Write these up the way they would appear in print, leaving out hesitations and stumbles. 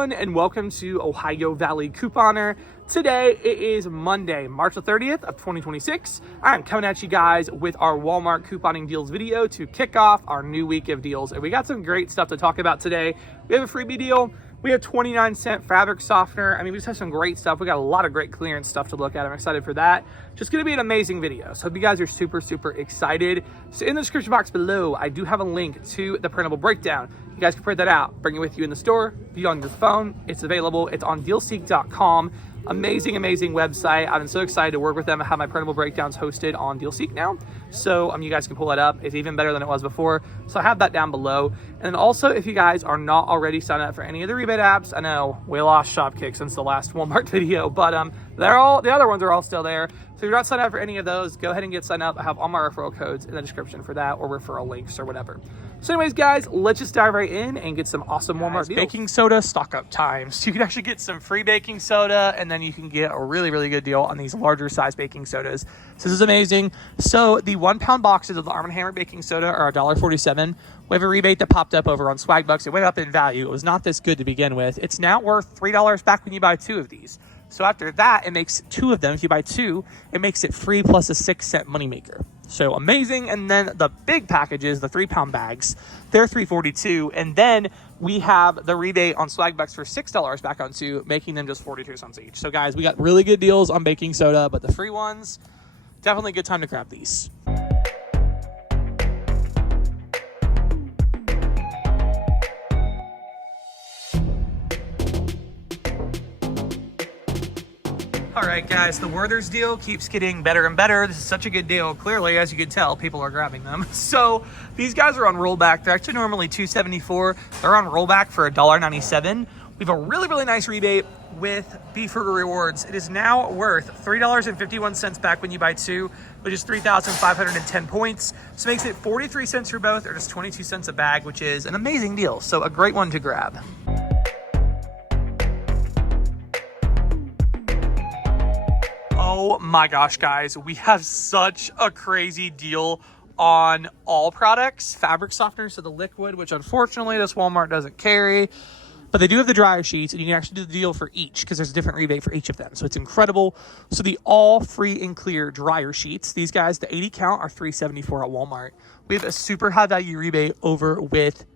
everyone, and welcome to Ohio Valley Couponer. Today it is Monday, March the 30th of 2026. I'm coming at you guys with our Walmart couponing deals video to kick off our new week of deals. And we got some great stuff to talk about today. We have a freebie deal. We have 29-cent fabric softener. I mean, we just have some great stuff. We got a lot of great clearance stuff to look at. I'm excited for that. Just gonna be an amazing video. So hope you guys are super excited. So in the description box below, I do have a link to the printable breakdown. You guys can print that out, bring it with you in the store, view on your phone. It's available. It's on dealseek.com. Amazing website. I've been so excited to work with them. I have my printable breakdowns hosted on DealSeek now. So you guys can pull it up. It's even better than it was before. So I have that down below. And then also, if you guys are not already signed up for any of the rebate apps, I know we lost Shopkick since the last Walmart video, but the other ones are all still there. So if you're not signed up for any of those, go ahead and get signed up. I have all my referral codes in the description for that, or referral links or whatever. So anyways, guys, let's just dive right in and get some awesome Walmart deals. Baking soda stock up times. You can actually get some free baking soda, and then you can get a really good deal on these larger size baking sodas. So this is amazing. So the 1 pound boxes of the Arm & Hammer baking soda are $1.47. We have a rebate that popped up over on Swagbucks. It went up in value. It was not this good to begin with. It's now worth $3 back when you buy 2 of these. So after that, it makes 2 of them. If you buy 2, it makes it free plus a 6-cent moneymaker. So amazing. And then the big packages, the 3 pound bags, they're $3.42. And then we have the rebate on Swagbucks for $6 back on 2, making them just 42 cents each. So guys, we got really good deals on baking soda, but the free ones, definitely a good time to grab these. All right, guys, the Werther's deal keeps getting better and better. This is such a good deal. Clearly, as you can tell, people are grabbing them. So these guys are on rollback. They're actually normally $2.74. They're on rollback for $1.97. We have a really nice rebate with Beef Frugal Rewards. It is now worth $3.51 back when you buy 2, which is 3,510 points. So it makes it 43 cents for both, or just 22 cents a bag, which is an amazing deal. So a great one to grab. Oh my gosh, guys, we have such a crazy deal on all products. Fabric softener, so the liquid, which unfortunately this Walmart doesn't carry, but they do have the dryer sheets, and you can actually do the deal for each because there's a different rebate for each of them. So it's incredible. So the all free and clear dryer sheets, these guys, the 80 count are $3.74 at Walmart. We have a super high value rebate over with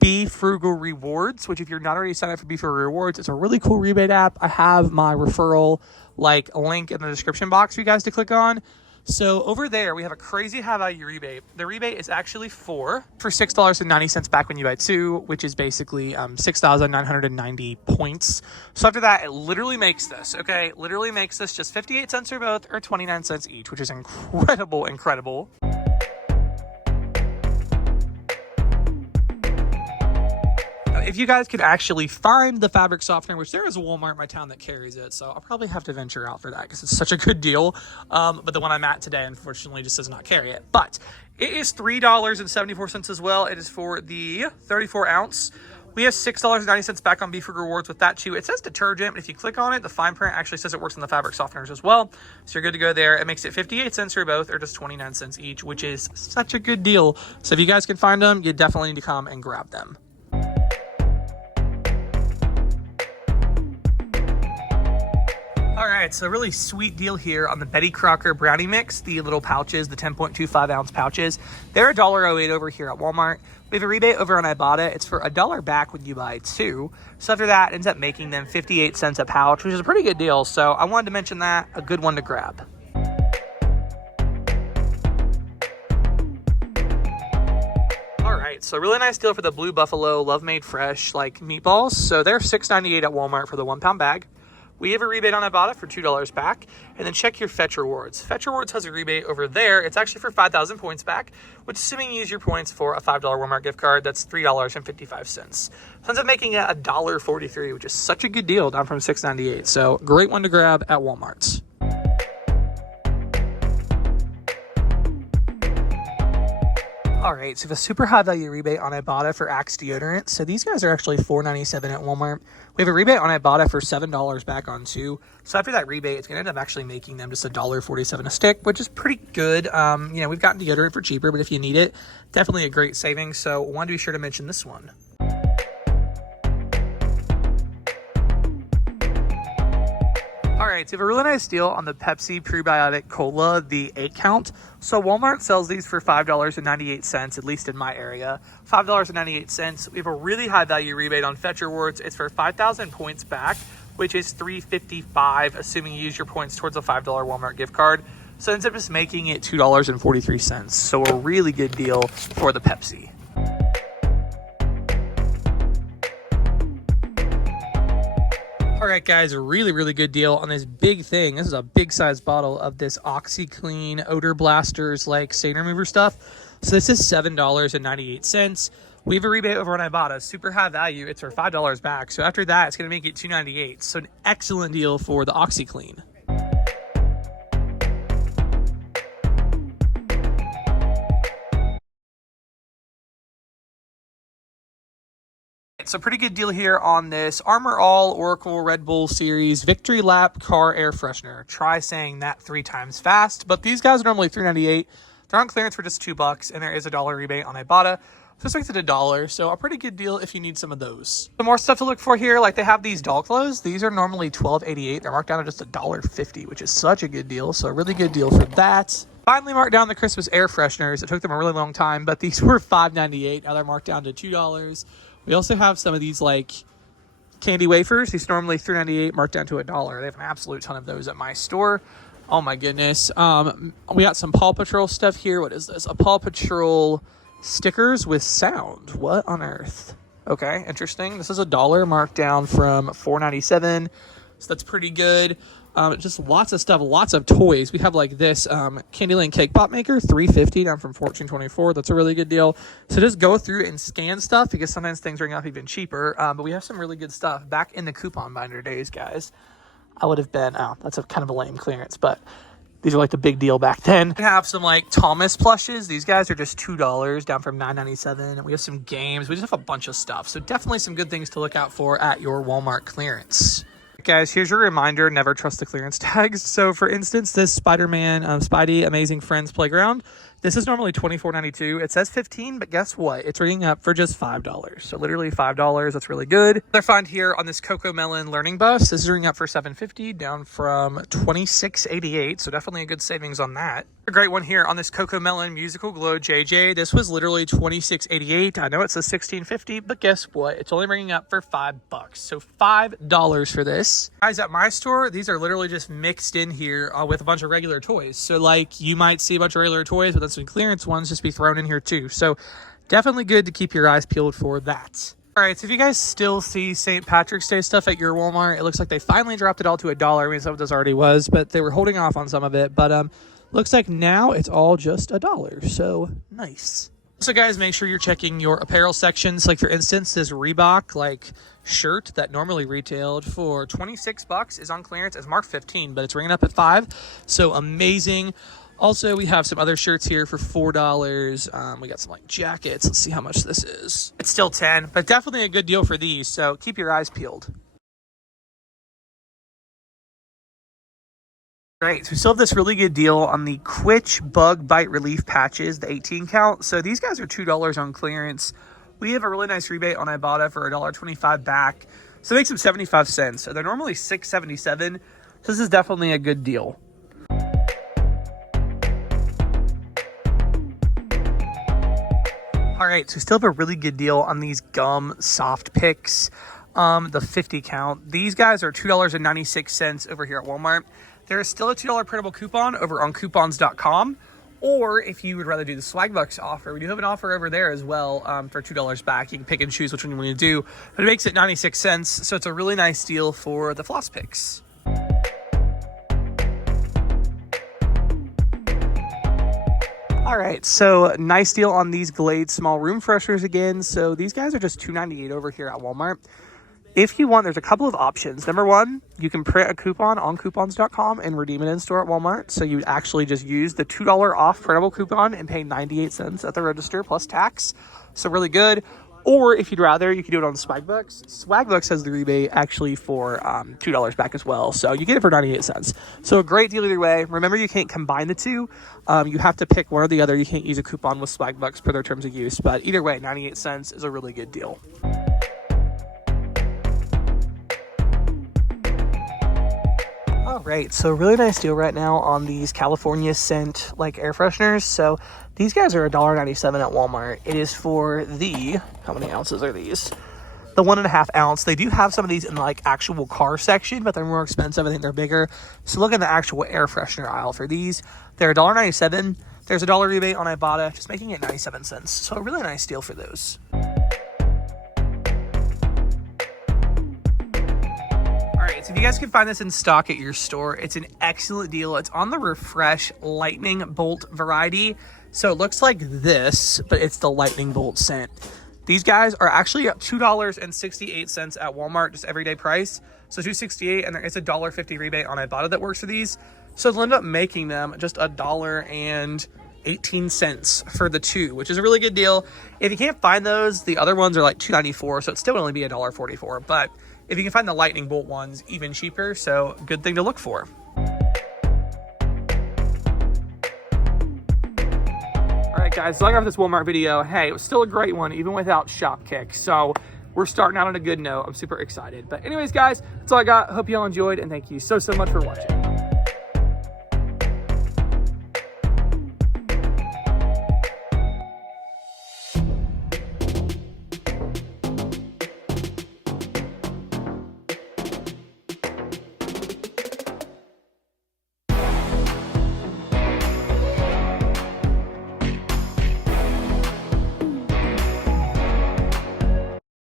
Be Frugal Rewards, which if you're not already signed up for Be Frugal Rewards, it's a really cool rebate app. I have my referral link in the description box for you guys to click on. So over there, we have a crazy high value rebate. The rebate is actually for $6.90 back when you buy 2, which is basically 6,990 points. So after that, it literally makes this, okay? Literally makes this just 58 cents for both, or 29 cents each, which is incredible. If you guys could actually find the fabric softener, which there is a Walmart in my town that carries it, so I'll probably have to venture out for that because it's such a good deal. But the one I'm at today, unfortunately, just does not carry it. But it is $3.74 as well. It is for the 34 ounce. We have $6.90 back on Beef Frugal Rewards with that too. It says detergent, but if you click on it, the fine print actually says it works on the fabric softeners as well. So you're good to go there. It makes it 58 cents for both, or just 29 cents each, which is such a good deal. So if you guys can find them, you definitely need to come and grab them. All right, so a really sweet deal here on the Betty Crocker brownie mix, the little pouches, the 10.25 ounce pouches. They're $1.08 over here at Walmart. We have a rebate over on Ibotta. It's for $1 back when you buy 2. So after that, it ends up making them 58 cents a pouch, which is a pretty good deal. So I wanted to mention that, a good one to grab. So a really nice deal for the Blue Buffalo Love Made Fresh meatballs. So they're $6.98 at Walmart for the 1 pound bag. We have a rebate on Ibotta for $2 back. And then check your Fetch Rewards. Fetch Rewards has a rebate over there. It's actually for 5,000 points back, which assuming you use your points for a $5 Walmart gift card, that's $3.55. So ends up making it $1.43, which is such a good deal, down from $6.98. So great one to grab at Walmart. All right, so the super high value rebate on Ibotta for Axe deodorant. So these guys are actually $4.97 at Walmart. We have a rebate on Ibotta for $7 back on 2. So after that rebate, it's going to end up actually making them just $1.47 a stick, which is pretty good. We've gotten deodorant for cheaper, but if you need it, definitely a great savings. So wanted to be sure to mention this one. right, so we have a really nice deal on the Pepsi Prebiotic Cola, the 8 count. So Walmart sells these for $5.98, at least in my area. $5.98. We have a really high value rebate on Fetch Rewards. It's for 5,000 points back, which is $3.55, assuming you use your points towards a $5 Walmart gift card. So it ends up just making it $2.43. So a really good deal for the Pepsi. All right, guys, a really good deal on this big thing. This is a big size bottle of this OxyClean Odor Blasters like stain remover stuff. So this is $7.98. We have a rebate over on Ibotta, super high value. It's for $5 back. So after that, it's going to make it $2.98. So an excellent deal for the OxyClean. So pretty good deal here on this Armor All Oracle Red Bull Series Victory Lap Car Air Freshener. Try saying that 3 times fast, but these guys are normally $3.98. They're on clearance for just $2, and there is a $1 rebate on Ibotta. So this makes it $1, so a pretty good deal if you need some of those. Some more stuff to look for here, like they have these doll clothes. These are normally $12.88. They're marked down to just $1.50, which is such a good deal, so a really good deal for that. Finally marked down the Christmas air fresheners. It took them a really long time, but these were $5.98. Now they're marked down to $2. We also have some of these like candy wafers. These are normally $3.98, marked down to $1. They have an absolute ton of those at my store. Oh my goodness. We got some Paw Patrol stuff here. What is this? A Paw Patrol stickers with sound. What on earth? Okay, interesting. This is $1, marked down from $4.97. So that's pretty good. Just lots of stuff, lots of toys. We have like this Candyland cake pop maker, $3.50, down from $14.24. That's a really good deal. So just go through and scan stuff because sometimes things ring up even cheaper. But we have some really good stuff back in the coupon binder days, guys. I would have been, that's a kind of a lame clearance, but these are like the big deal back then. We have some like Thomas plushes. These guys are just $2, down from $9.97. And we have some games. We just have a bunch of stuff. So definitely some good things to look out for at your Walmart clearance. Guys, here's your reminder, never trust the clearance tags. So for instance, this Spider-Man Spidey Amazing Friends Playground, this is normally $24.92. It says $15, but guess what? It's ringing up for just $5. So literally $5. That's really good. Another find here on this Coco Melon Learning Bus. This is ringing up for $7.50, down from $26.88. So definitely a good savings on that. A great one here on this Coco Melon Musical Glow JJ. This was literally $26.88. I know it says $16.50, but guess what? It's only ringing up for $5. So $5 for this. Guys, at my store, these are literally just mixed in here with a bunch of regular toys. So like you might see a bunch of regular toys, but then some clearance ones just be thrown in here too. So definitely good to keep your eyes peeled for that. All right, so if you guys still see St. Patrick's Day stuff at your Walmart, it looks like they finally dropped it all to $1. I mean, some of this already was, but they were holding off on some of it. But looks like now it's all just $1. So nice. So guys, make sure you're checking your apparel sections. Like for instance, this Reebok like shirt that normally retailed for $26 is on clearance. It's marked 15, but it's ringing up at $5. So amazing. Also, we have some other shirts here for $4. We got some like jackets. Let's see how much this is. It's still $10, but definitely a good deal for these. So keep your eyes peeled. Great, so we still have this really good deal on the Quitch Bug Bite Relief Patches, the 18 count. So these guys are $2 on clearance. We have a really nice rebate on Ibotta for $1.25 back. So it makes them 75 cents. So they're normally $6.77. So this is definitely a good deal. All right, so we still have a really good deal on these gum soft picks, the 50 count. These guys are $2.96 over here at Walmart. There is still a $2 printable coupon over on coupons.com. Or if you would rather do the Swag Bucks offer, we do have an offer over there as well for $2 back. You can pick and choose which one you want to do, but it makes it 96 cents. So it's a really nice deal for the floss picks. All right, so nice deal on these Glade small room fresheners again. So these guys are just $2.98 over here at Walmart. If you want, there's a couple of options. Number one, you can print a coupon on coupons.com and redeem it in store at Walmart. So you actually just use the $2 off printable coupon and pay 98 cents at the register plus tax. So really good. Or if you'd rather, you can do it on Swagbucks. Swagbucks has the rebate actually for $2 back as well. So you get it for 98 cents. So a great deal either way. Remember, you can't combine the two. You have to pick one or the other. You can't use a coupon with Swagbucks per their terms of use. But either way, 98 cents is a really good deal. All right, so really nice deal right now on these California scent like air fresheners. So these guys are $1.97 at Walmart. It is for the, how many ounces are these? The 1.5 ounce. They do have some of these in like actual car section, but they're more expensive. I think they're bigger. So look in the actual air freshener aisle for these. They're $1.97. There's a $1 rebate on Ibotta, just making it 97 cents. So a really nice deal for those. So if you guys can find this in stock at your store, it's an excellent deal. It's on the Refresh lightning bolt variety. So it looks like this, but it's the lightning bolt scent. These guys are actually at $2.68 at Walmart, just everyday price. So $2.68, and there is a $1.50 rebate on Ibotta that works for these. So they'll end up making them just $1.18 for the two, which is a really good deal. If you can't find those, the other ones are like $2.94, so it still would only be $1.44. But if you can find the lightning bolt ones, even cheaper, so good thing to look for. All right, guys, so I got this Walmart video. Hey, it was still a great one, even without Shopkick. So we're starting out on a good note. I'm super excited. But anyways, guys, that's all I got. Hope you all enjoyed, and thank you so much for watching.